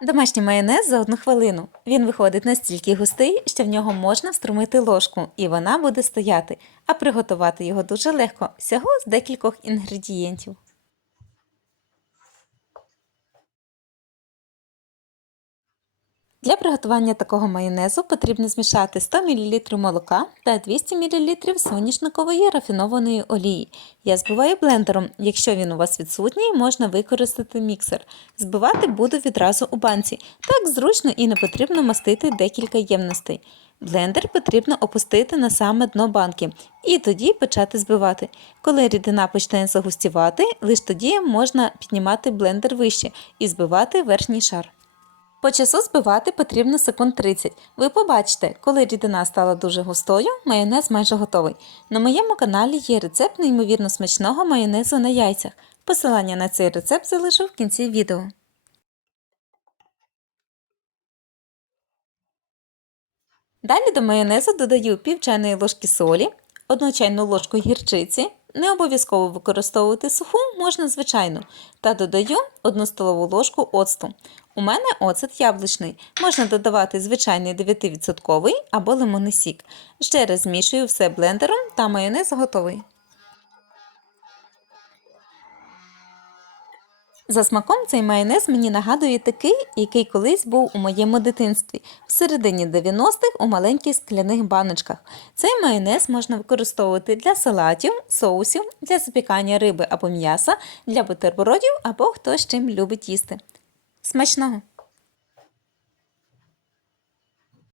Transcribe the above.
Домашній майонез за одну хвилину. Він виходить настільки густий, що в нього можна встромити ложку, і вона буде стояти, а приготувати його дуже легко, всього з декількох інгредієнтів. Для приготування такого майонезу потрібно змішати 100 мл молока та 200 мл соняшникової рафінованої олії. Я збиваю блендером. Якщо він у вас відсутній, можна використати міксер. Збивати буду відразу у банці. Так зручно і не потрібно мастити декілька ємностей. Блендер потрібно опустити на саме дно банки і тоді почати збивати. Коли рідина почне загустівати, лише тоді можна піднімати блендер вище і збивати верхній шар. По часу збивати потрібно секунд 30. Ви побачите, коли рідина стала дуже густою, майонез майже готовий. На моєму каналі є рецепт неймовірно смачного майонезу на яйцях. Посилання на цей рецепт залишу в кінці відео. Далі до майонезу додаю пів чайної ложки солі, 1 чайну ложку гірчиці, не обов'язково використовувати суху, можна звичайну, та додаю 1 столову ложку оцту. У мене оцет яблучний, можна додавати звичайний 9% або лимонний сік. Ще раз змішую все блендером та майонез готовий. За смаком цей майонез мені нагадує такий, який колись був у моєму дитинстві, в середині 90-х у маленьких скляних баночках. Цей майонез можна використовувати для салатів, соусів, для запікання риби або м'яса, для бутербродів або хто з чим любить їсти. Смачного!